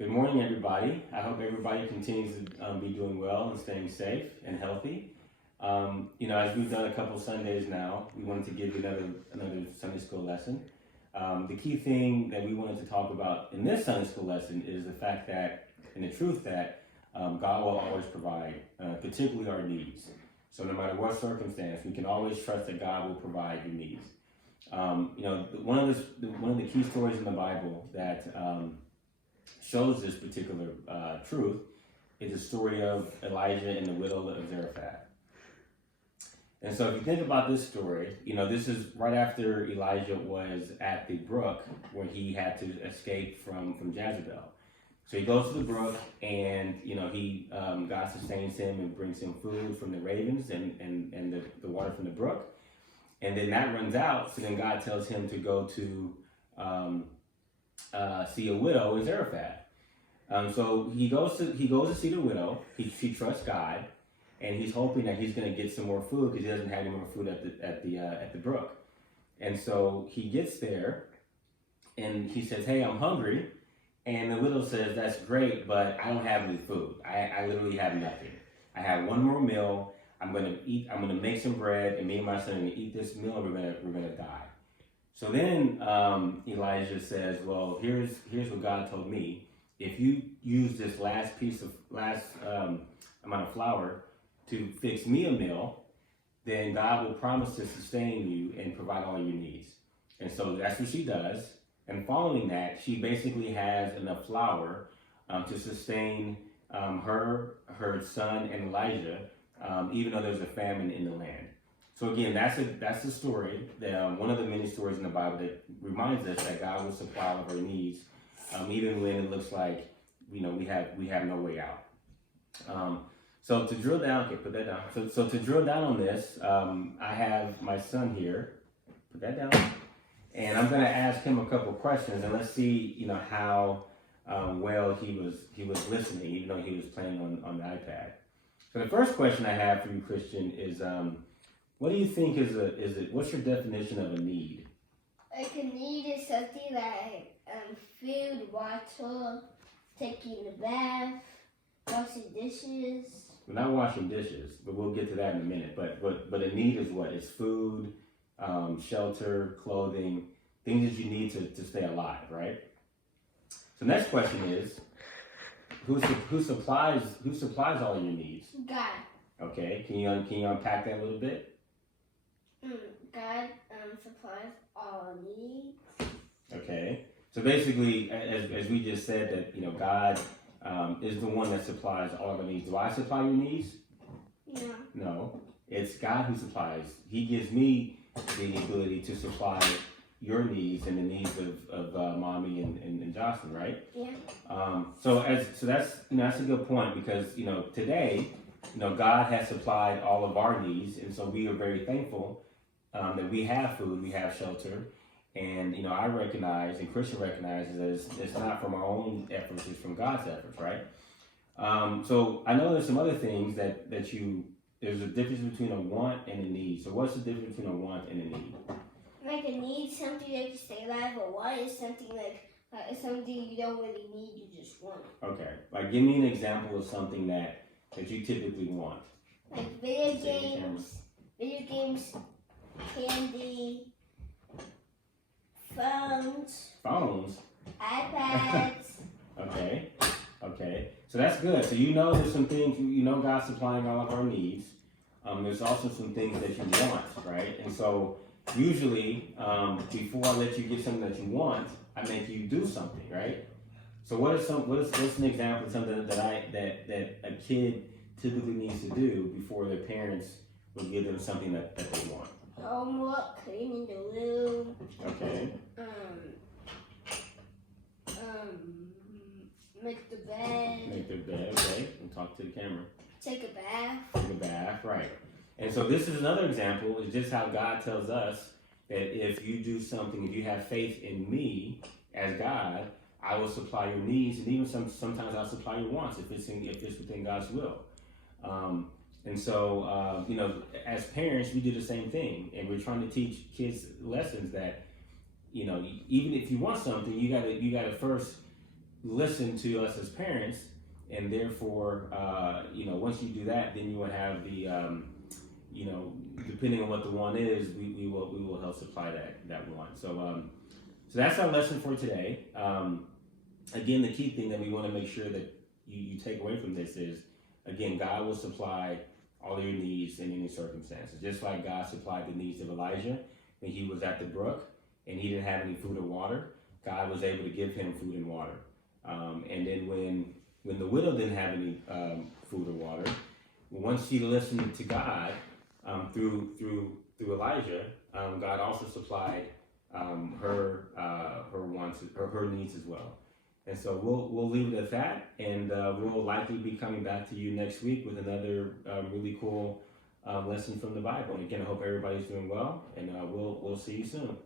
Good morning, everybody. I hope everybody continues to be doing well and staying safe and healthy. As we've done a couple Sundays now, we wanted to give you another Sunday school lesson. The key thing that we wanted to talk about in this Sunday school lesson is the fact that, and the truth that God will always provide, particularly our needs. So no matter what circumstance, we can always trust that God will provide your needs. One of the key stories in the Bible that shows this particular truth is the story of Elijah and the widow of Zarephath. And so if you think about this story, this is right after Elijah was at the brook where he had to escape from Jezebel. So he goes to the brook and, God sustains him and brings him food from the ravens and the water from the brook. And then that runs out. So then God tells him to go to see a widow in Zarephath. So he goes to see the widow. He trusts God, and he's hoping that he's going to get some more food because he doesn't have any more food at the brook. And so he gets there, and he says, "Hey, I'm hungry." And the widow says, "That's great, but I don't have any food. I literally have nothing. I have one more meal. I'm going to eat. I'm going to make some bread, and me and my son are going to eat this meal, and we're going to die." So then Elijah says, "Well, here's what God told me. If you use this last amount of flour to fix me a meal, then God will promise to sustain you and provide all your needs." And so that's what she does. And following that, she basically has enough flour to sustain her son, and Elijah, even though there's a famine in the land. So again, that's the story, one of the many stories in the Bible that reminds us that God will supply all of our needs, even when it looks like we have no way out. So to drill down, okay, put that down. So to drill down on this, I have my son here. Put that down, and I'm going to ask him a couple questions, and let's see, how well he was listening, even though he was playing on the iPad. So the first question I have for you, Christian, is what do you think what's your definition of a need? Like a need is something like food, water, taking a bath, washing dishes. We're not washing dishes, but we'll get to that in a minute. But a need is what? It's food, shelter, clothing, things that you need to stay alive, right? So next question is, who supplies all your needs? God. Okay, can you unpack that a little bit? God supplies all needs. Okay, so basically, as we just said, that God is the one that supplies all of our needs. Do I supply your needs? No. No, it's God who supplies. He gives me the ability to supply your needs and the needs of Mommy and Jocelyn, right? Yeah. So that's a good point because today God has supplied all of our needs, and so we are very thankful that we have food, we have shelter, and I recognize and Christian recognizes that it's not from our own efforts, it's from God's efforts, right? So I know there's some other things that there's a difference between a want and a need. So what's the difference between a want and a need? Like a need, something that you stay alive, or want is something like something you don't really need, you just want. Okay, like give me an example of something that you typically want. Like video games, candy, phones, iPads. Okay. So that's good. So there's some things, God's supplying all of our needs. There's also some things that you want, right? And so usually, before I let you get something that you want, I make you do something, right? So what's an example of something that a kid typically needs to do before their parents will give them something that they want? Homework, cleaning the room. Okay. Make the bed. Make their bed, okay. And talk to the camera. Take a bath. Take a bath, right. And so this is another example, is just how God tells us that if you do something, if you have faith in me as God, I will supply your needs, and even sometimes I'll supply your wants if it's within God's will. And so, as parents, we do the same thing, and we're trying to teach kids lessons that, even if you want something, you gotta first listen to us as parents, and therefore, once you do that, then you will have the, depending on what the want is, we will help supply that want. So that's our lesson for today. Again, the key thing that we want to make sure that you take away from this is, again, God will supply all of your needs in any circumstances. Just like God supplied the needs of Elijah when he was at the brook and he didn't have any food or water, God was able to give him food and water. And then when the widow didn't have any food or water, once she listened to God through Elijah, God also supplied her wants or her needs as well. And so we'll leave it at that, and we'll likely be coming back to you next week with another really cool lesson from the Bible. And again, I hope everybody's doing well, and we'll see you soon.